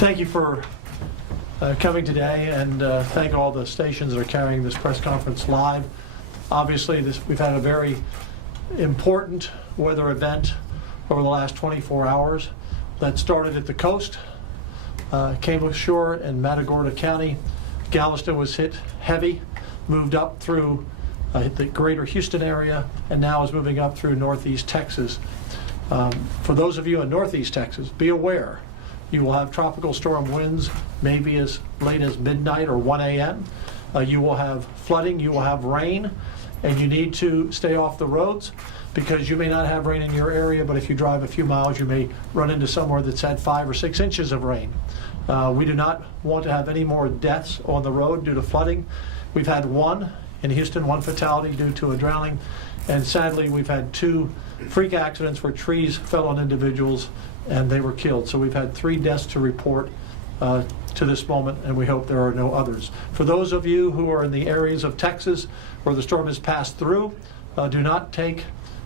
Thank you for coming today, and thank all the stations that are carrying this press conference live. Obviously, we've had a very important weather event over the last 24 hours that started at the coast, came ashore in Matagorda County. Galveston was hit heavy, moved up through the greater Houston area, and now is moving up through northeast Texas. For those of you in northeast Texas, be aware you will have tropical storm winds maybe as late as midnight or 1 a.m. You will have flooding, you will have rain, and you need to stay off the roads because you may not have rain in your area, but if you drive a few miles, you may run into somewhere that's had 5 or 6 inches of rain. We do not want to have any more deaths on the road due to flooding. We've had 1 in Houston, 1 fatality due to a drowning, and sadly we've had 2 freak accidents where trees fell on individuals and they were killed. So we've had 3 deaths to report to this moment, and we hope there are no others. For those of you who are in the areas of Texas where the storm has passed through, do not take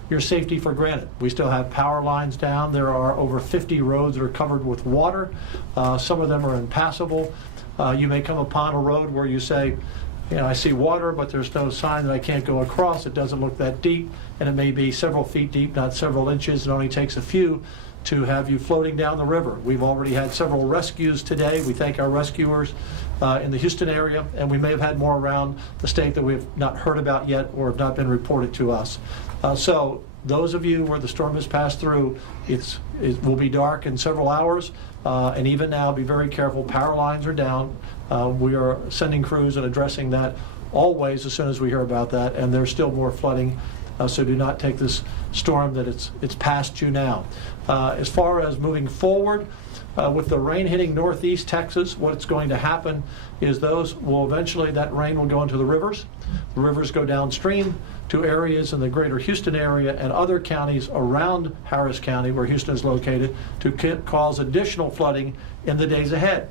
your safety for granted. We still have power lines down. There are over 50 roads that are covered with water. Some of them are impassable. You may come upon a road where you say, you know, I see water, but there's no sign that I can't go across. It doesn't look that deep, and it may be several feet deep, not several inches. It only takes a few to have you floating down the river. We've already had several rescues today. We thank our rescuers in the Houston area, and we may have had more around the state that we have not heard about yet or have not been reported to us. So those of you where the storm has passed through, it will be dark in several hours, and even now be very careful. Power lines are down. We are sending crews and addressing that always as soon as we hear about that, and there's still more flooding. So do not take this storm that it's past you now. As far as moving forward, with the rain hitting northeast Texas, what's going to happen is that rain will go into the rivers. The rivers go downstream to areas in the greater Houston area and other counties around Harris County, where Houston is located, to cause additional flooding in the days ahead.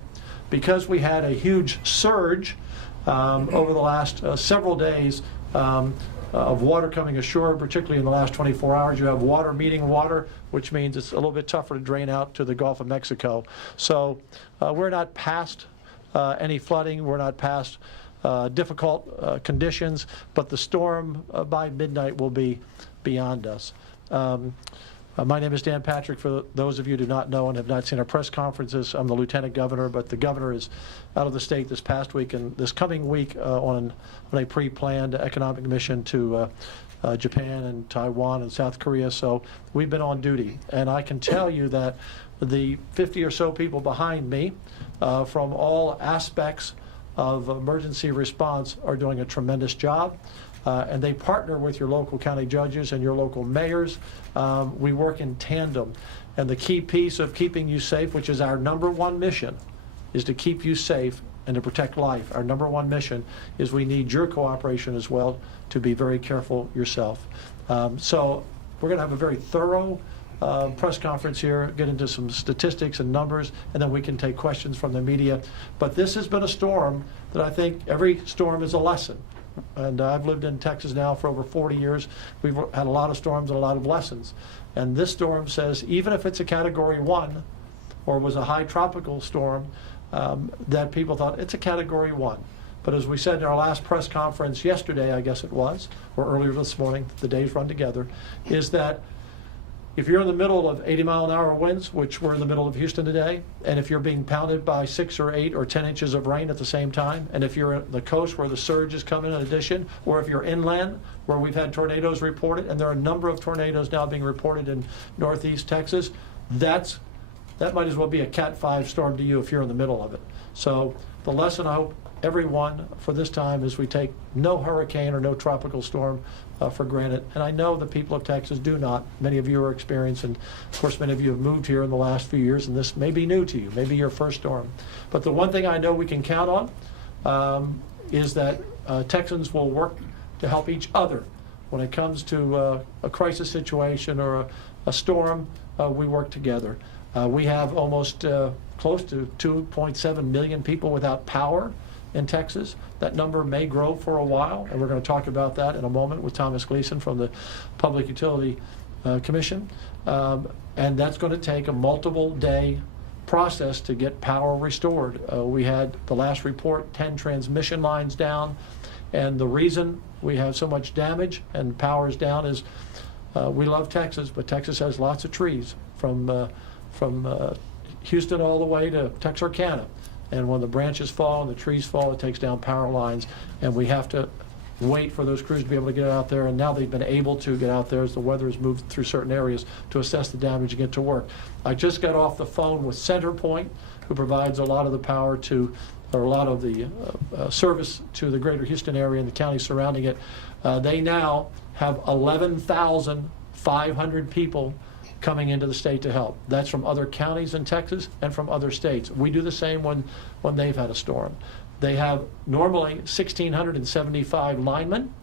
Because we had a huge surge over the last several days of water coming ashore, particularly in the last 24 hours. You have water meeting water, which means it's a little bit tougher to drain out to the Gulf of Mexico. So we're not past any flooding. We're not past difficult conditions, but the storm by midnight will be beyond us. My name is Dan Patrick. For those of you who do not know and have not seen our press conferences, I'm the Lieutenant Governor, but the Governor is out of the state this past week and this coming week on a pre-planned economic mission to Japan and Taiwan and South Korea. So we've been on duty. And I can tell you that the 50 or so people behind me from all aspects of emergency response are doing a tremendous job. And they partner with your local county judges and your local mayors. We work in tandem. And the key piece of keeping you safe, which is our #1 mission, is to keep you safe and to protect life. Our #1 mission is we need your cooperation as well to be very careful yourself. So we're going to have a very thorough press conference here, get into some statistics and numbers, and then we can take questions from the media. But this has been a storm that I think every storm is a lesson. And I've lived in Texas now for over 40 years. We've had a lot of storms and a lot of lessons. And this storm says, even if it's a Category 1 or was a high tropical storm, that people thought it's a Category 1. But as we said in our last press conference yesterday, I guess it was, or earlier this morning, the days run together, is that if you're in the middle of 80-mile-an-hour winds, which we're in the middle of Houston today, and if you're being pounded by 6 or 8 or 10 inches of rain at the same time, and if you're at the coast where the surge is coming in addition, or if you're inland where we've had tornadoes reported, and there are a number of tornadoes now being reported in northeast Texas, that might as well be a Cat 5 storm to you if you're in the middle of it. So the lesson I hope everyone for this time is we take no hurricane or no tropical storm for granted. And I know the people of Texas do not. Many of you are experienced, and of course many of you have moved here in the last few years, and this may be new to you, maybe your first storm. But the one thing I know we can count on is that Texans will work to help each other. When it comes to a crisis situation or a storm, we work together. We have almost close to 2.7 million people without power in Texas. That number may grow for a while, and we're going to talk about that in a moment with Thomas Gleason from the Public Utility Commission. And that's going to take a multiple day process to get power restored. We had the last report, 10 transmission lines down, and the reason we have so much damage and power is down is we love Texas, but Texas has lots of trees from Houston all the way to Texarkana. And when the branches fall and the trees fall, it takes down power lines, and we have to wait for those crews to be able to get out there. And now they've been able to get out there as the weather has moved through certain areas to assess the damage and get to work. I just got off the phone with CenterPoint, who provides a lot of the power to, or a lot of the service to the greater Houston area and the county surrounding it. They now have 11,500 people coming into the state to help. That's from other counties in Texas and from other states. We do the same when they've had a storm. They have normally 1,675 linemen.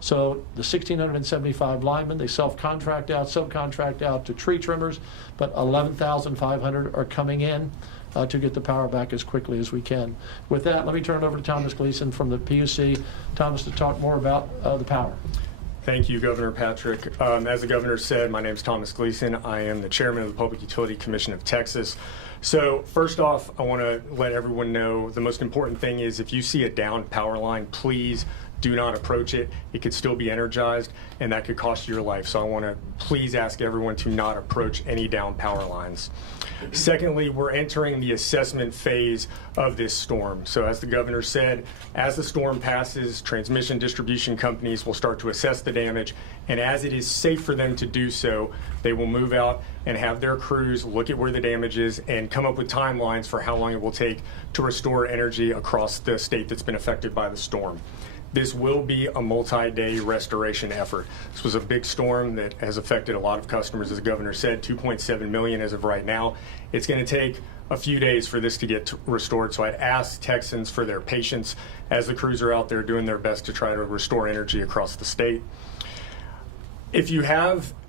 So the 1,675 linemen, they subcontract out to tree trimmers, but 11,500 are coming in to get the power back as quickly as we can. With that, let me turn it over to Thomas Gleason from the PUC. Thomas, to talk more about the power. Thank you, Governor Patrick. As the governor said, my name is Thomas Gleason. I am the chairman of the Public Utility Commission of Texas. So first off, I want to let everyone know the most important thing is if you see a downed power line, please do not approach it. It could still be energized, and that could cost you your life. So I want to please ask everyone to not approach any downed power lines. Secondly, we're entering the assessment phase of this storm. So as the governor said, as the storm passes, transmission distribution companies will start to assess the damage, and as it is safe for them to do so, they will move out and have their crews look at where the damage is and come up with timelines for how long it will take to restore energy across the state that's been affected by the storm. This will be a multi-day restoration effort. This was a big storm that has affected a lot of customers, as the governor said, 2.7 million as of right now. It's going to take a few days for this to get restored, so I'd ask Texans for their patience as the crews are out there doing their best to try to restore energy across the state. If you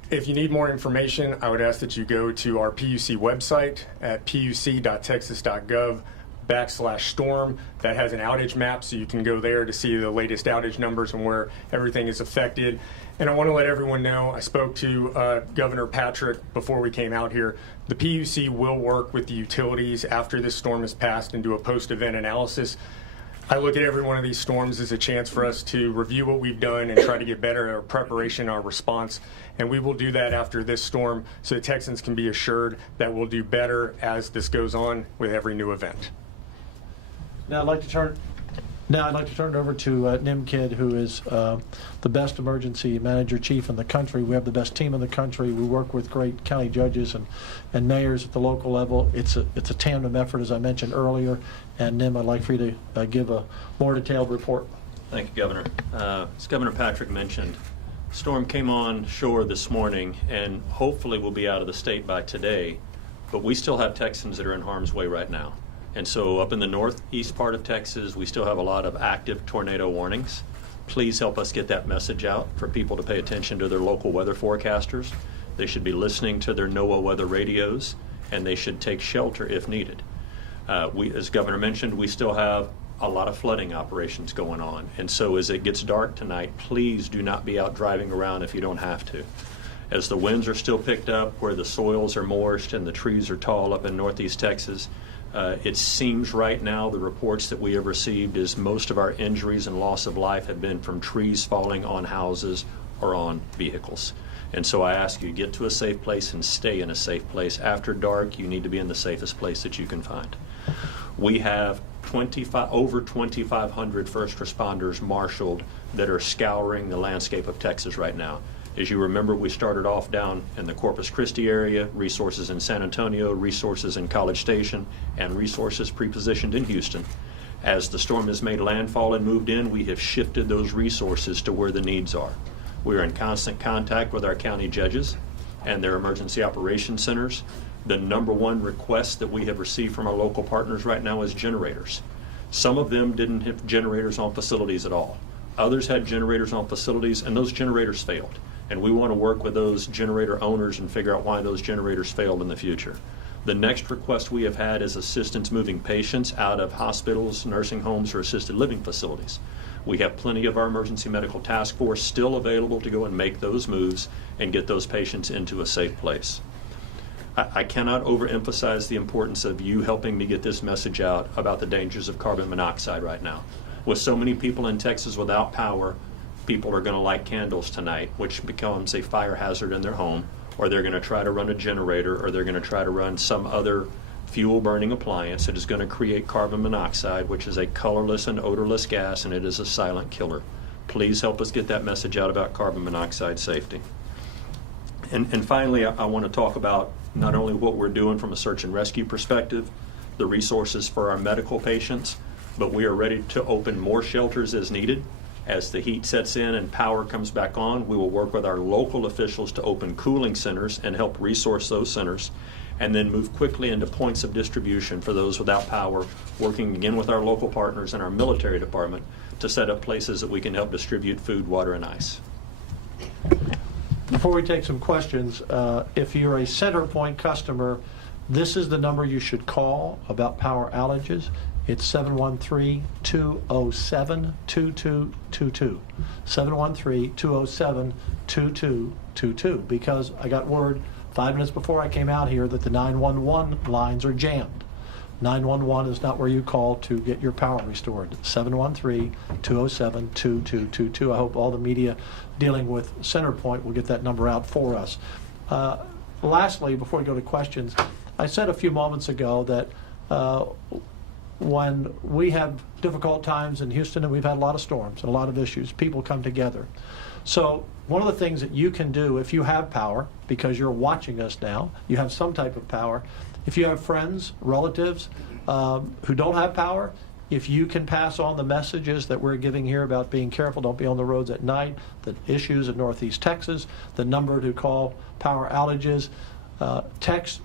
need more information, I would ask that you go to our PUC website at puc.texas.gov/storm. That has an outage map, so you can go there to see the latest outage numbers and where everything is affected. And I want to let everyone know, I spoke to Governor Patrick before we came out here. The PUC will work with the utilities after this storm has passed and do a post-event analysis. I look at every one of these storms as a chance for us to review what we've done and try to get better at our preparation, our response, and we will do that after this storm so that Texans can be assured that we'll do better as this goes on with every new event. Now I'd like to turn it over to Nim Kidd, who is the best emergency manager chief in the country. We have the best team in the country. We work with great county judges and mayors at the local level. It's a tandem effort, as I mentioned earlier. And Nim, I'd like for you to give a more detailed report. Thank you, Governor. As Governor Patrick mentioned, storm came on shore this morning and hopefully will be out of the state by today, but we still have Texans that are in harm's way right now. And so up in the northeast part of Texas, we still have a lot of active tornado warnings. Please help us get that message out for people to pay attention to their local weather forecasters. They should be listening to their NOAA weather radios, and they should take shelter if needed. As Governor mentioned, we still have a lot of flooding operations going on. And so as it gets dark tonight, please do not be out driving around if you don't have to. As the winds are still picked up, where the soils are moist and the trees are tall up in northeast Texas, it seems right now the reports that we have received is most of our injuries and loss of life have been from trees falling on houses or on vehicles. And so I ask you, get to a safe place and stay in a safe place. After dark, you need to be in the safest place that you can find. We have over 2,500 first responders marshaled that are scouring the landscape of Texas right now. As you remember, we started off down in the Corpus Christi area, resources in San Antonio, resources in College Station, and resources pre-positioned in Houston. As the storm has made landfall and moved in, we have shifted those resources to where the needs are. We are in constant contact with our county judges and their emergency operations centers. The number one request that we have received from our local partners right now is generators. Some of them didn't have generators on facilities at all. Others had generators on facilities, and those generators failed. And we want to work with those generator owners and figure out why those generators failed in the future. The next request we have had is assistance moving patients out of hospitals, nursing homes, or assisted living facilities. We have plenty of our emergency medical task force still available to go and make those moves and get those patients into a safe place. I cannot overemphasize the importance of you helping me get this message out about the dangers of carbon monoxide right now. With so many people in Texas without power, people are going to light candles tonight, which becomes a fire hazard in their home, or they're going to try to run a generator, or they're going to try to run some other fuel burning appliance that is going to create carbon monoxide, which is a colorless and odorless gas, and it is a silent killer. Please help us get that message out about carbon monoxide safety. And finally, I want to talk about not only what we're doing from a search and rescue perspective, the resources for our medical patients, but we are ready to open more shelters as needed. As the heat sets in and power comes back on, we will work with our local officials to open cooling centers and help resource those centers, and then move quickly into points of distribution for those without power, working again with our local partners and our military department to set up places that we can help distribute food, water, and ice. Before we take some questions, if you're a CenterPoint customer, this is the number you should call about power outages. It's 713-207-2222. 713-207-2222. Because I got word 5 minutes before I came out here that the 911 lines are jammed. 911 is not where you call to get your power restored. 713-207-2222. I hope all the media dealing with CenterPoint will get that number out for us. Lastly, before we go to questions, I said a few moments ago that when we have difficult times in Houston, and we've had a lot of storms and a lot of issues, people come together. So one of the things that you can do if you have power, because you're watching us now, you have some type of power. If you have friends, relatives who don't have power, if you can pass on the messages that we're giving here about being careful, don't be on the roads at night, the issues in Northeast Texas, the number to call power outages, text,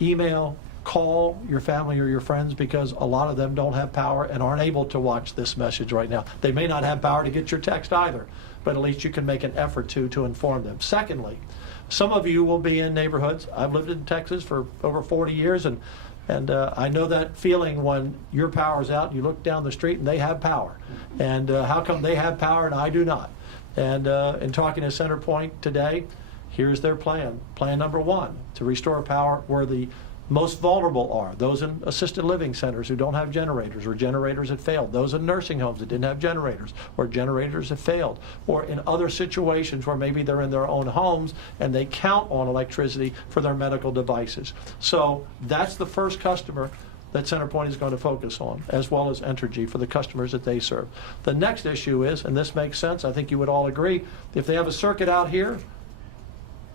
email, call your family or your friends, because a lot of them don't have power and aren't able to watch this message right now. They may not have power to get your text either, but at least you can make an effort to inform them. Secondly, some of you will be in neighborhoods. I've lived in Texas for over 40 years, and I know that feeling when your power's out and you look down the street and they have power. And how come they have power and I do not? And in talking to CenterPoint today, here's their plan. Plan number one, to restore power where the most vulnerable are those in assisted living centers who don't have generators, or generators that failed, those in nursing homes that didn't have generators, or generators that failed, or in other situations where maybe they're in their own homes and they count on electricity for their medical devices. So that's the first customer that CenterPoint is going to focus on, as well as Entergy for the customers that they serve. The next issue is, and this makes sense, I think you would all agree, if they have a circuit out here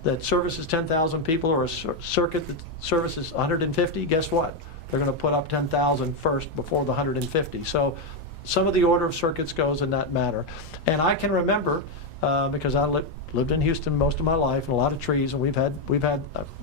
that services 10,000 people, or a circuit that services 150, guess what? They're going to put up 10,000 first before the 150. So some of the order of circuits goes in that matter. And I can remember, because I lived in Houston most of my life, and a lot of trees, and we've had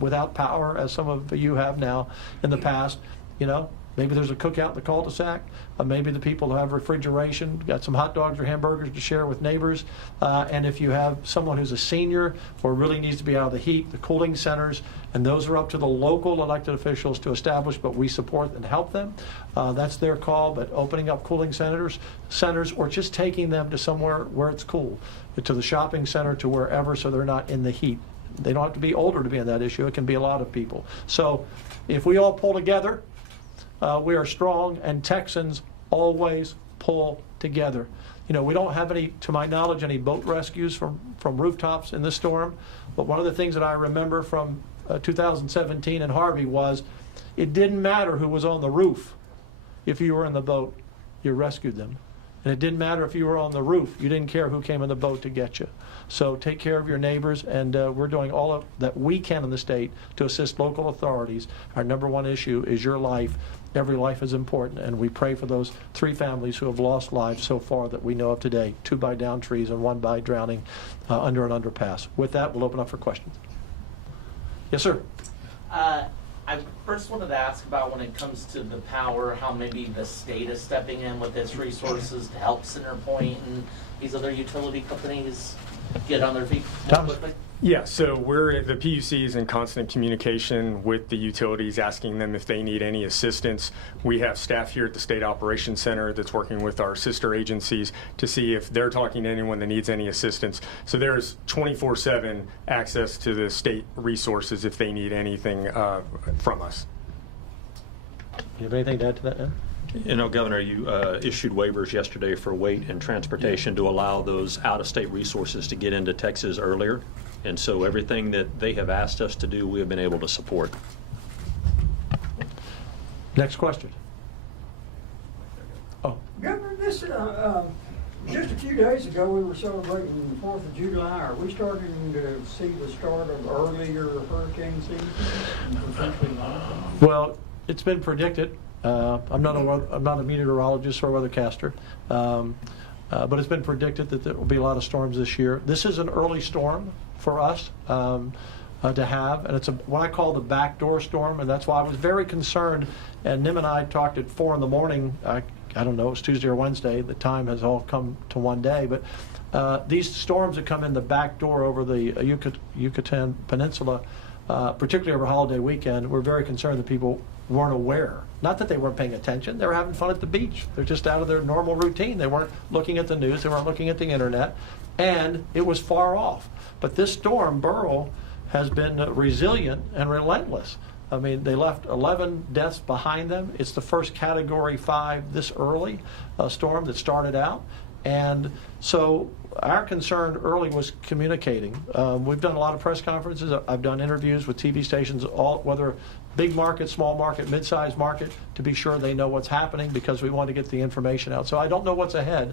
without power, as some of you have now in the past, you know, maybe there's a cookout in the cul-de-sac. Maybe the people who have refrigeration got some hot dogs or hamburgers to share with neighbors. And if you have someone who's a senior or really needs to be out of the heat, the cooling centers, and those are up to the local elected officials to establish, but we support and help them. That's their call, but opening up cooling centers, or just taking them to somewhere where it's cool, to the shopping center, to wherever, so they're not in the heat. They don't have to be older to be in that issue. It can be a lot of people. So if we all pull together, we are strong, and Texans always pull together. You know, we don't have any, to my knowledge, any boat rescues from rooftops in this storm, but one of the things that I remember from 2017 in Harvey was it didn't matter who was on the roof. If you were in the boat, you rescued them. And it didn't matter if you were on the roof. You didn't care who came in the boat to get you. So take care of your neighbors, and we're doing all of that we can in the state to assist local authorities. Our number one issue is your life. Every life is important, and we pray for those 3 families who have lost lives so far that we know of today, 2 by downed trees and 1 by drowning under an underpass. With that, we'll open up for questions. Yes, sir. I first wanted to ask about, when it comes to the power, how maybe the state is stepping in with its resources to help CenterPoint and these other utility companies get on their feet more Thomas. quickly. Yeah, so the PUC is in constant communication with the utilities, asking them if they need any assistance. We have staff here at the State Operations Center that's working with our sister agencies to see if they're talking to anyone that needs any assistance. So there's 24/7 access to the state resources if they need anything from us. You have anything to add to that, Ed? You know, Governor, you issued waivers yesterday for weight and transportation to allow those out-of-state resources to get into Texas earlier. And so everything that they have asked us to do, we have been able to support. Next question. Oh, Governor, this, just a few days ago, we were celebrating the 4th of July. Are we starting to see the start of earlier hurricane season? Potentially not? well, it's been predicted. I'm not a meteorologist or a weathercaster, but it's been predicted that there will be a lot of storms this year. This is an early storm for us to have, and it's what I call the backdoor storm, and that's why I was very concerned. And Nim and I talked at 4 in the morning. I don't know, it was Tuesday or Wednesday. The time has all come to one day, but these storms that come in the back door over the Yucatan Peninsula, particularly over holiday weekend, we're very concerned that people weren't aware. Not that they weren't paying attention, they were having fun at the beach. They're just out of their normal routine. They weren't looking at the news, they weren't looking at the internet, and it was far off. But this storm, Beryl, has been resilient and relentless. I mean, they left 11 deaths behind them. It's the first Category 5 this early storm that started out. And so our concern early was communicating. We've done a lot of press conferences. I've done interviews with TV stations, whether big market, small market, mid-sized market, to be sure they know what's happening, because we want to get the information out. So I don't know what's ahead,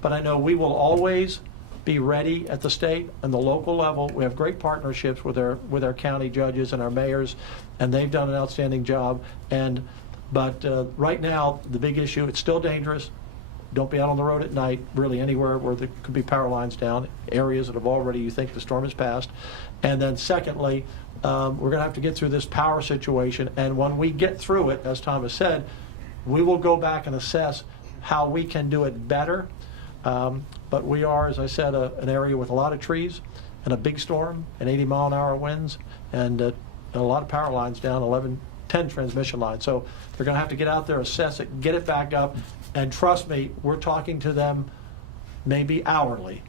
but I know we will always be ready at the state and the local level. We have great partnerships with our county judges and our mayors, and they've done an outstanding job. But right now, the big issue, it's still dangerous. Don't be out on the road at night, really anywhere where there could be power lines down, areas that have already, you think the storm has passed. And then secondly, we're going to have to get through this power situation. And when we get through it, as Thomas said, we will go back and assess how we can do it better. But we are, as I said, an area with a lot of trees and a big storm and 80-mile-an-hour winds and a lot of power lines down, 10 transmission lines. So they're going to have to get out there, assess it, get it back up. And trust me, we're talking to them maybe hourly,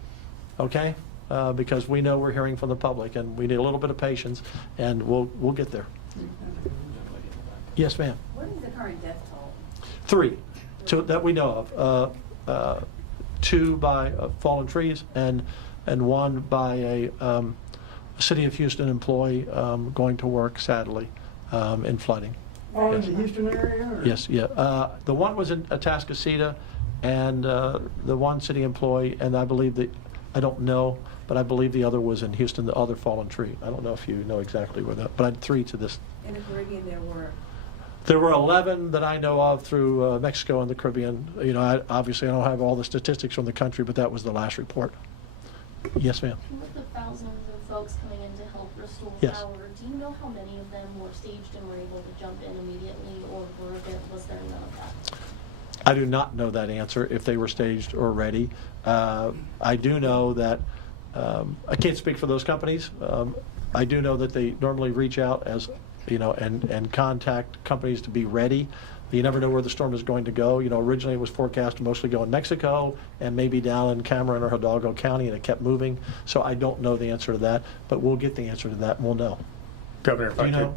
okay? Because we know we're hearing from the public, and we need a little bit of patience, and we'll get there. Yes, ma'am. What is the current death toll? 3, 2 that we know of. 2 by fallen trees, and 1 by a City of Houston employee going to work, sadly, in flooding. Oh, Yes. in the Houston area? Or? Yes, yeah. The one was in Atascocita, and the one city employee, and I believe I don't know, but I believe the other was in Houston, the other fallen tree. I don't know if you know exactly where that, but I had 3 to this. In the Caribbean, There were 11 that I know of through Mexico and the Caribbean. You know, obviously I don't have all the statistics from the country, but that was the last report. Yes, ma'am. With the thousands of folks coming in to help restore Yes. power, do you know how many of them were staged and were able to jump in immediately, or was there none of that? I do not know that answer, if they were staged or ready. I do know that, I can't speak for those companies. I do know that they normally reach out as, you know, and contact companies to be ready. You never know where the storm is going to go. You know, originally it was forecast to mostly go in Mexico and maybe down in Cameron or Hidalgo County, and it kept moving. So I don't know the answer to that, but we'll get the answer to that and we'll know. Governor,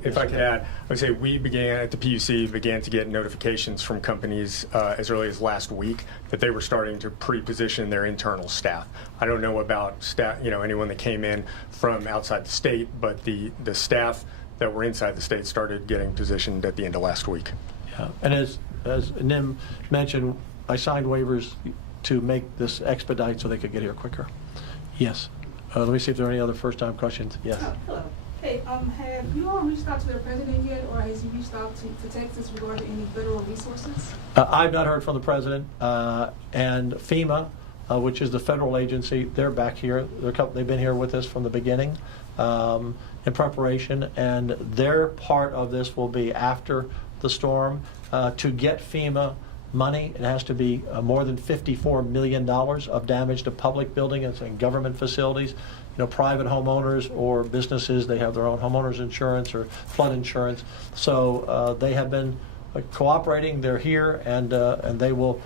if I Yes. could add, I would say we began at the PUC began to get notifications from companies as early as last week that they were starting to pre-position their internal staff. I don't know about staff, you know, anyone that came in from outside the state, but the staff that were inside the state started getting positioned at the end of last week. Yeah. And as Nim mentioned, I signed waivers to make this expedite so they could get here quicker. Yes. Let me see if there are any other first-time questions. Yes. Hello. Hey, have you all reached out to their president yet, or has he reached out to Texas regarding any federal resources? I've not heard from the president, and FEMA, which is the federal agency, they're back here. They've been here with us from the beginning in preparation, and their part of this will be after the storm. To get FEMA money, it has to be more than $54 million of damage to public buildings and government facilities. private homeowners or businesses, they have their own homeowners insurance or flood insurance. So they have been cooperating. They're here, and they will,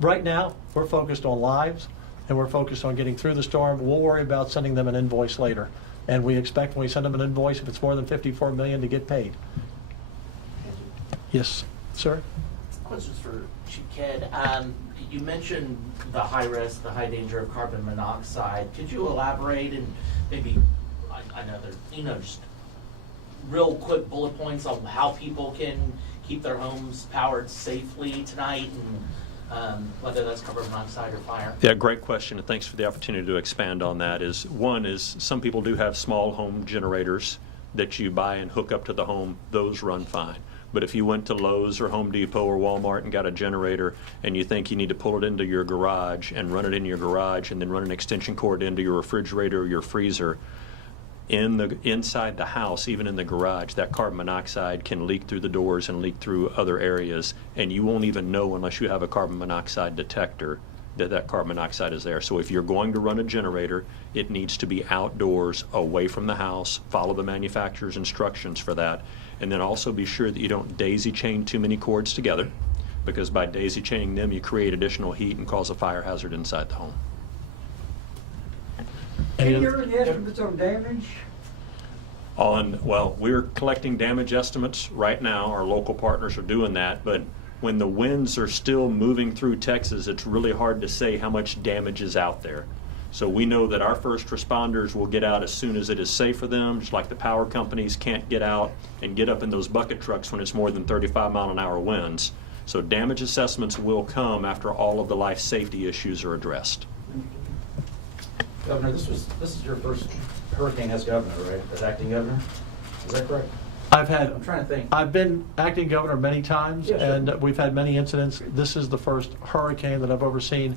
right now we're focused on lives and we're focused on getting through the storm. We'll worry about sending them an invoice later. And we expect when we send them an invoice, if it's more than $54 million, to get paid. Yes, sir? Questions for Chief Kidd. You mentioned the high risk, the high danger of carbon monoxide. Could you elaborate and maybe, I know there's, just real quick bullet points on how people can keep their homes powered safely tonight, and whether that's carbon monoxide or fire? Yeah, great question, and thanks for the opportunity to expand on that. One is some people do have small home generators that you buy and hook up to the home. Those run fine. But if you went to Lowe's or Home Depot or Walmart and got a generator and you think you need to pull it into your garage and run it in your garage and then run an extension cord into your refrigerator or your freezer, inside the house, even in the garage, that carbon monoxide can leak through the doors and leak through other areas, and you won't even know unless you have a carbon monoxide detector that carbon monoxide is there. So if you're going to run a generator, it needs to be outdoors, away from the house. Follow the manufacturer's instructions for that. And then also be sure that you don't daisy chain too many cords together, because by daisy chaining them, you create additional heat and cause a fire hazard inside the home. Any early estimates on damage? We're collecting damage estimates right now. Our local partners are doing that, but when the winds are still moving through Texas, it's really hard to say how much damage is out there. So we know that our first responders will get out as soon as it is safe for them, just like the power companies can't get out and get up in those bucket trucks when it's more than 35-mile-an-hour winds. So damage assessments will come after all of the life safety issues are addressed. Governor, this is your first hurricane as governor, right? As acting governor? Is that correct? I'm trying to think. I've been acting governor many times, yeah, sure. And we've had many incidents. This is the first hurricane that I've overseen,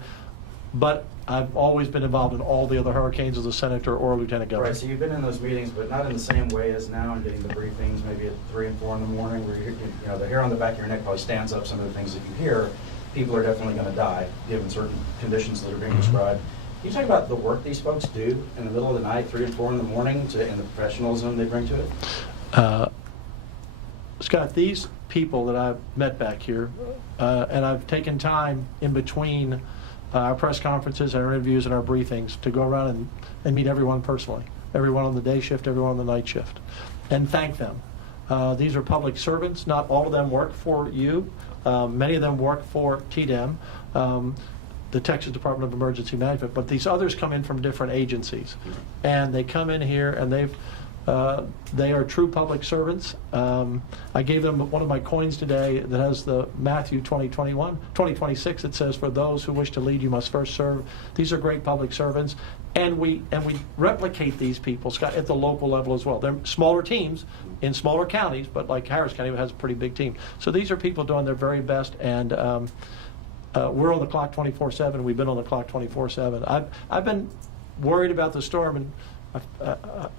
but I've always been involved in all the other hurricanes as a senator or a lieutenant governor. Right, so you've been in those meetings, but not in the same way as now, and getting the briefings maybe at 3 and 4 in the morning, where the hair on the back of your neck probably stands up. Some of the things that you hear, people are definitely going to die given certain conditions that are being described. Can you talk about the work these folks do in the middle of the night, 3 and 4 in the morning, and the professionalism they bring to it? Scott, these people that I've met back here, and I've taken time in between our press conferences, our interviews, and our briefings to go around and meet everyone personally, everyone on the day shift, everyone on the night shift, and thank them. These are public servants. Not all of them work for you. Many of them work for TDEM, the Texas Department of Emergency Management, but these others come in from different agencies, and they come in here and they are true public servants. I gave them one of my coins today that has the Matthew 20:26. It says, "For those who wish to lead, you must first serve." These are great public servants, and we replicate these people, Scott, at the local level as well. They're smaller teams in smaller counties, but like Harris County has a pretty big team. So these are people doing their very best, and we're on the clock 24/7. We've been on the clock 24/7. I've been worried about the storm, and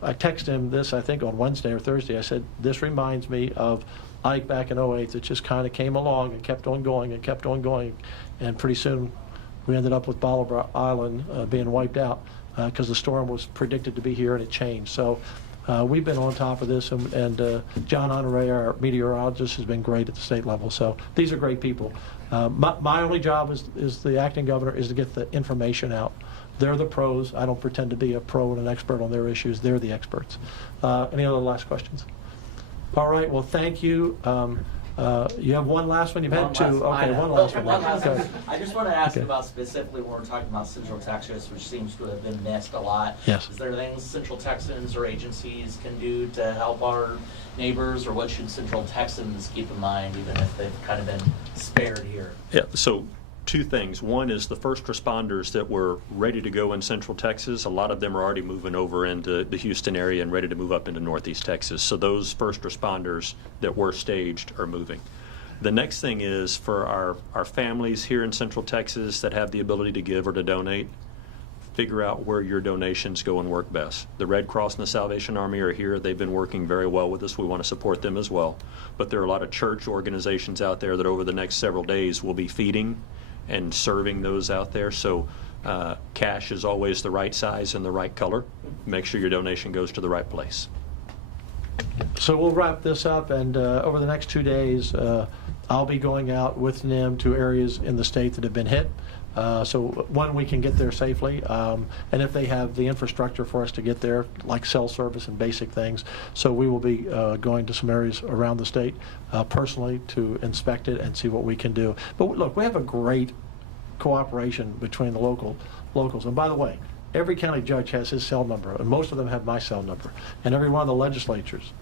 I texted him this, I think, on Wednesday or Thursday. I said, this reminds me of Ike back in 2008 that just kind of came along and kept on going and kept on going. And pretty soon we ended up with Bolivar Island being wiped out because the storm was predicted to be here and it changed. So we've been on top of this, and John Honore, our meteorologist, has been great at the state level. So these are great people. My only job as the acting governor is to get the information out. They're the pros. I don't pretend to be a pro and an expert on their issues. They're the experts. Any other last questions? All right. Well, thank you. You have one last one? You've had two. Okay, one last one. Okay. I just want to ask about specifically when we're talking about Central Texas, which seems to have been missed a lot. Yes. Is there things Central Texans or agencies can do to help our neighbors, or what should Central Texans keep in mind, even if they've kind of been spared here? Yeah, so two things. One is the first responders that were ready to go in Central Texas. A lot of them are already moving over into the Houston area and ready to move up into Northeast Texas. So those first responders that were staged are moving. The next thing is for our families here in Central Texas that have the ability to give or to donate, figure out where your donations go and work best. The Red Cross and the Salvation Army are here. They've been working very well with us. We want to support them as well. But there are a lot of church organizations out there that over the next several days will be feeding and serving those out there. So Cash is always the right size and the right color. Make sure your donation goes to the right place. So we'll wrap this up, and over the next 2 days, I'll be going out with NIM to areas in the state that have been hit. So one, we can get there safely, and if they have the infrastructure for us to get there, like cell service and basic things. So we will be going to some areas around the state personally to inspect it and see what we can do. But look, we have a great cooperation between the locals. And by the way, every county judge has his cell number, and most of them have my cell number. And every one of the legislators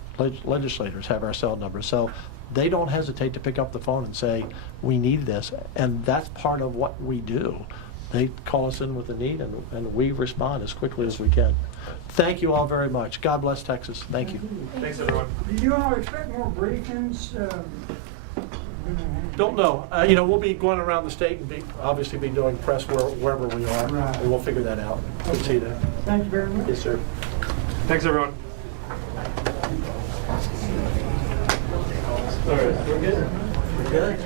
have our cell number. So they don't hesitate to pick up the phone and say, we need this. And that's part of what we do. They call us in with a need, and we respond as quickly as we can. Thank you all very much. God bless Texas. Thank you. Thanks, everyone. Do you all expect more briefings? Don't know. We'll be going around the state and obviously be doing press wherever we are. Right. And we'll figure that out. We'll see that. Thank you very much. Yes, sir. Thanks, everyone. All right. We're good. We're good.